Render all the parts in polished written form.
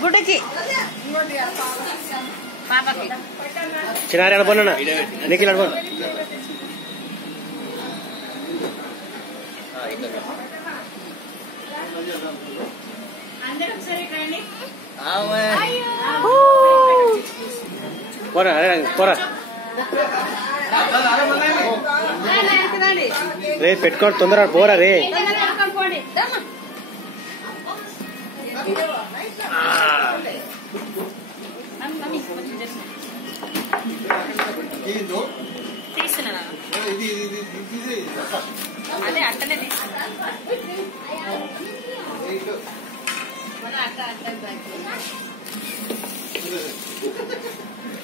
గుడికి చిన్నారి అడపన్నా నిఖిల్ అడప పోరా పోరా రే పెట్టుకోండి తొందరగా పోరా రే తీస్తున్నా అదే అట్టనే తీస్తున్నా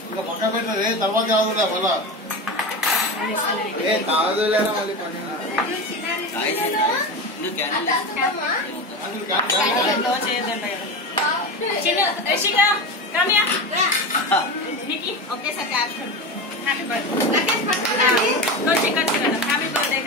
ఇంకా పక్క పెట్టరే తర్వాత కాదులే మళ్ళా కాదులేరా మళ్ళీ ఒకేసారి happy birthday happy birthday happy birthday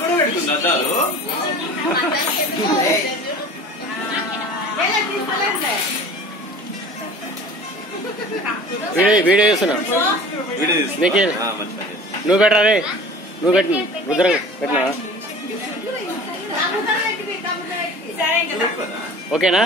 కూడా పెడుతుంది అద్దాలు వీడియో చేస్తున్నా నిఖిల్ నువ్వు పెట్టరా రే నువ్వు పెట్టు రుద్ర పెట్టినా ఓకేనా